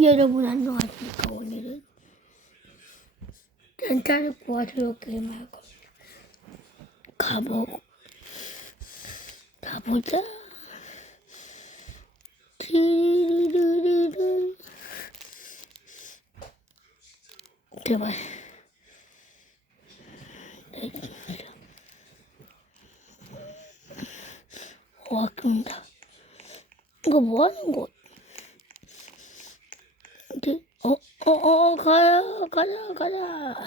여러분 안녕하십니까 오늘은 렌탈을 구하도록 게임할 겁니다 가보고 가보자 띠리리리리 제발. 와, 끈다. 이거 뭐 하는 곳? 어디? 어, 어, 어, 가야, 가자, 가자.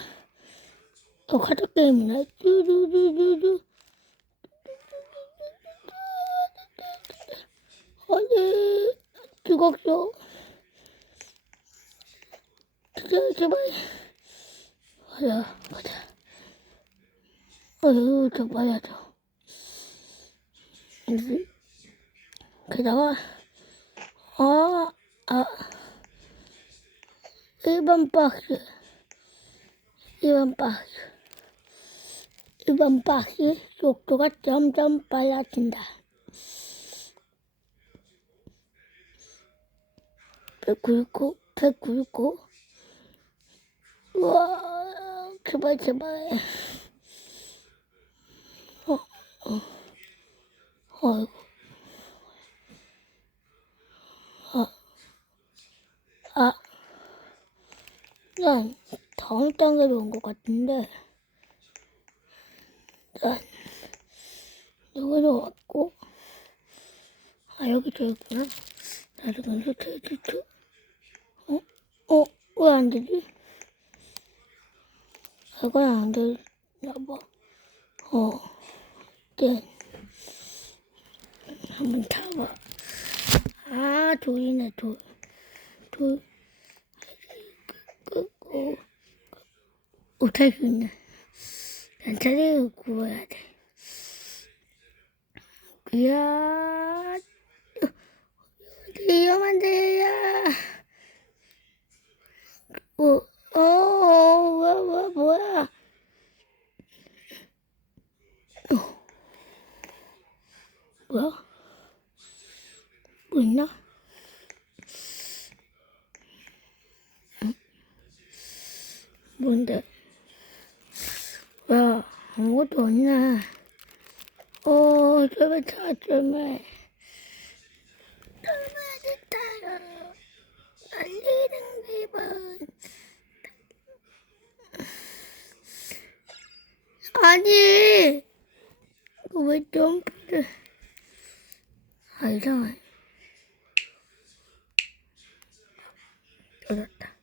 어, 가자 게임이네. 뚜루루루루. 어디, 죽었어. 제발, 제발. 가자, 가자. 어휴, 저 봐야죠. 게다가, 아, 아. 1번 박스. 1번 박스. 1번 박스 속도가 점점 빨라진다. 199, 199. 우와, 제발, 제발. 어, 어. 어이구. 아, 아. 난 다음 단계로 온 것 같은데, 난 여기로 왔고, 아, 여기 저 있구나. 나도 먼저 테이트, 어? 어? 왜 안 되지? 이건 안 되나 봐. 어, 네. 한번 타봐. 아, 돌이네, 돌. 돌. 끄고 못할 수 있네. 단차를 구워야 돼. 이야, 위험한데, 야. 어, 어, 어, 뭐, 뭐, 뭐야. 어. 뭐야? 뭐 있나? 뭔데? 야, 아무것도 없네. 어, 제발 차, 제발. 제발, 됐다. 달리는 기분. 아니, 이거 왜 점프를. 아, 이상해. 얻었다.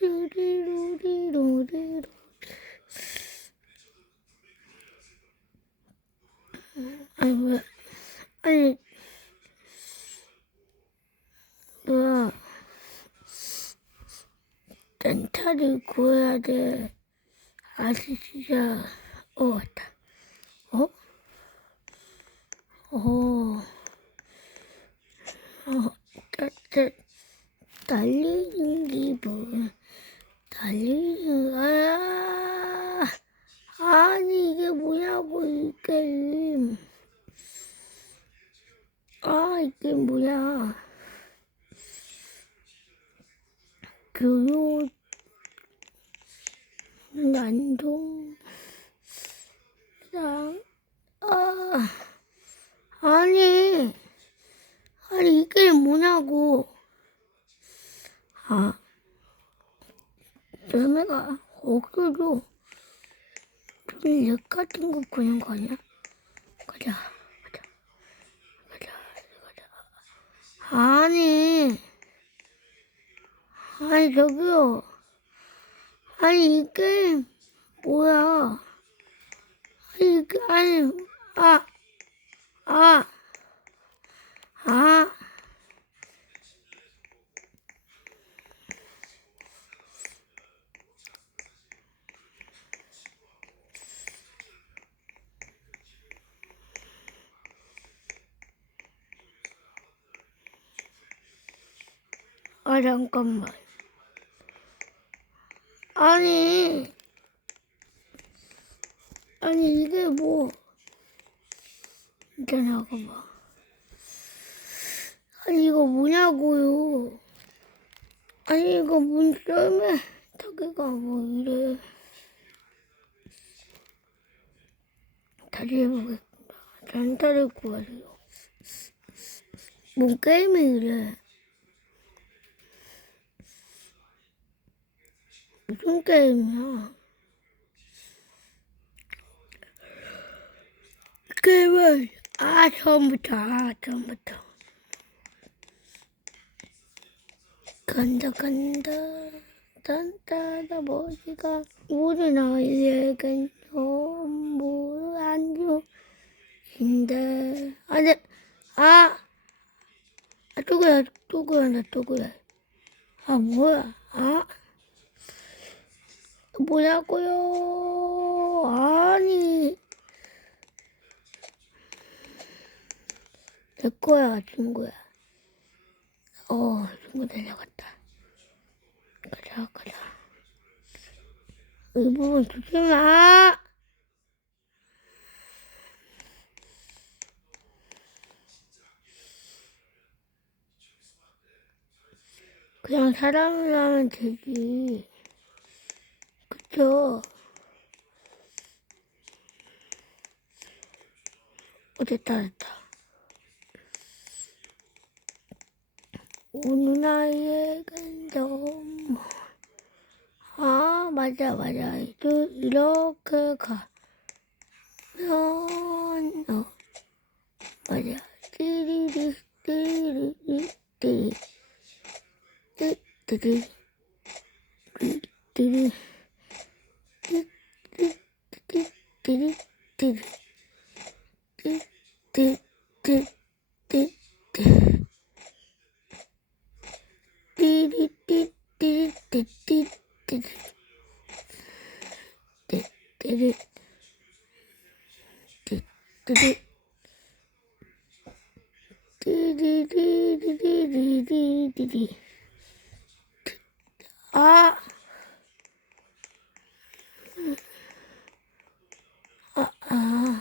루리루리루리루. 아니 뭐야 아니 뭐야 렌탈을 구해야 돼 아저씨가 어 왔다 어? 어 어, 따, 따, 달리는 기분. 달리는 아 아니 이게 뭐냐고 이 게임 아 이게 뭐야 교육 난동 랑 아, 아니 아니 이 게임 뭐냐고 아 열매가 어그로 력 같은 거 보는 거 아니야? 가자, 가자, 가자, 가자. 아니, 아니 저기요. 아니 이 게임 뭐야? 아니 아니 아, 아, 아. 아 잠깐만. 아니, 아니 이게 뭐? 기다려봐. 아니 이거 뭐냐고요. 아니 이거 문 썰매 타기가 뭐 이래. 다시 해보겠습니다. 전타를 구하세요. 뭔 게임이 이래. 무슨 게임이야? 게임을 아 처음부터 아 처음부터 간다 간다 딴따라 머리가 우리 나에겐 전부 안 좋은데 안돼 아, 아, 또 그래, 또 그래, 또 그래. 아, 뭐야, 아. 뭐냐고요? 아니. 내 거야, 친구야. 어, 친구 내려갔다. 가자, 가자. 이 부분 주지 마! 그냥 사람을 하면 되지. 그쵸? 어, 됐다, 됐다. 오는 아이에겐 너무. 아, 맞아, 맞아. 이제 이렇게 가면, 어, 맞아. 띠리리, 띠리리, 띠리. 띠리, 띠리, 띠리. 띠리, 띠리. 띠, 띠, 띠, 띠, 띠. 띠리, 띠, 띠리, 띠, 띠, 띠리. 띠, 띠리. 띠, 띠리. 띠리리리리리리리. 아. 아, 아.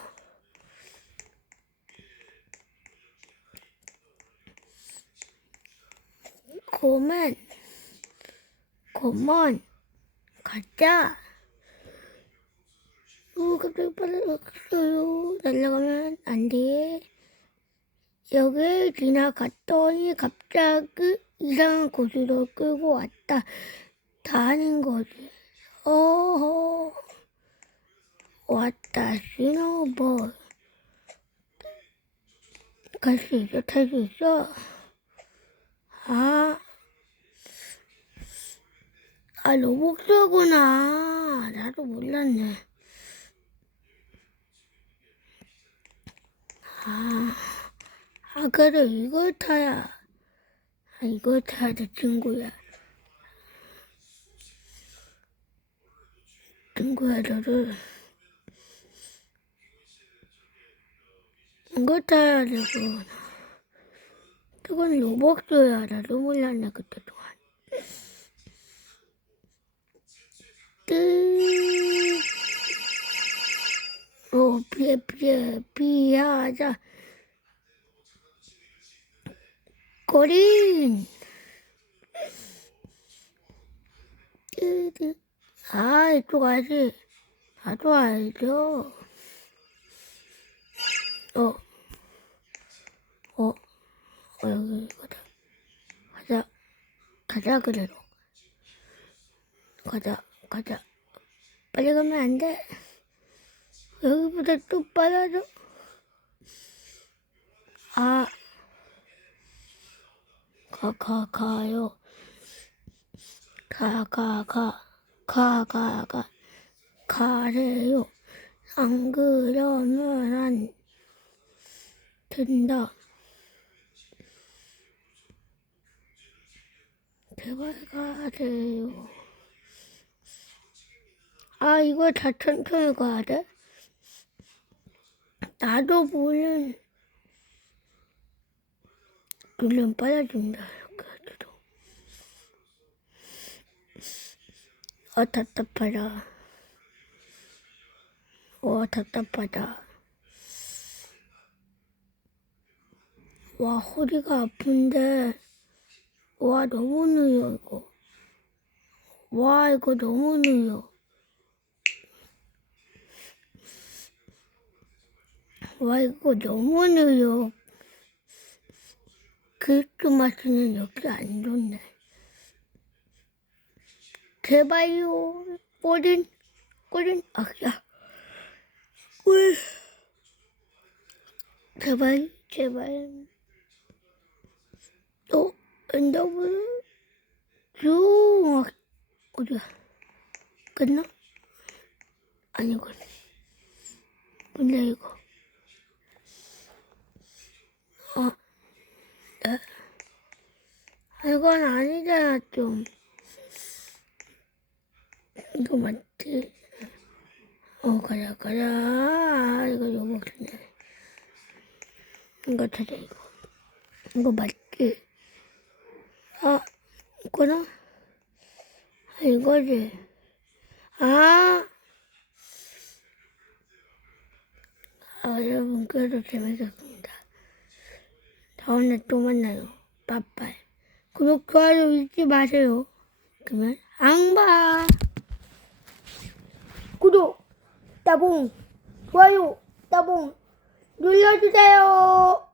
고만, 고만, 가자. 오, 갑자기 빨라졌어요. 날아가면 안 돼. 여기 지나갔더니 갑자기 이상한 곳으로 끌고 왔다. 다는 거지. 어허. 왔다, 스노볼. 갈 수 있어, 탈 수 있어. 아. 아, 로복스구나. 나도 몰랐네. 아. 아, 그래, 이걸 타야. 아, 이걸 타야 돼, 친구야. 친구야, 너를. 이걸 타야 되고. 그건 로벅스야. 나도 몰랐네, 그때 동안. 뜨. 오, 피해, 피해, 피하자. 꼬린. 아, 이쪽 가야지. 나도 알죠. 어. 어. 어, 여기 이거다. 가자. 가자, 그래도. 가자, 가자. 빨리 가면 안 돼. 여기보다 또 빨라져. 아. 가, 가, 가요. 가, 가, 가. 가, 가, 가. 가래요. 안 그러면 안 된다. 제발 가세요. 아, 이거 다 천천히 가야 돼? 나도 모르는 물론 빨라진다 이렇게 해도 아 답답하다 와 답답하다 와, 허리가 아픈데. 와, 너무 느려, 이거. 와, 이거 너무 느려. 와, 이거 너무 느려. 그리스 마시는 여기 안 좋네. 제발요. 꼬린, 꼬린, 아, 야. 왜? 제발, 제발. 또, 엔더블, 쭉, 어디야? 끝나? 아니군. 근데 이거. 아, 네. 이건 아니잖아, 좀. 이거 맞지? 어, 가자, 가자. 아, 이거 요먹네 이거 찾아, 이거. 이거 맞지? 아, 이거나? 아, 이거지. 아! 아, 여러분, 그래도 재밌었습니 다. 다음에 또 만나요. 빠빠이. 구독, 좋아요 잊지 마세요. 그러면, 앙바! 구독, 따봉, 좋아요, 따봉, 눌러주세요.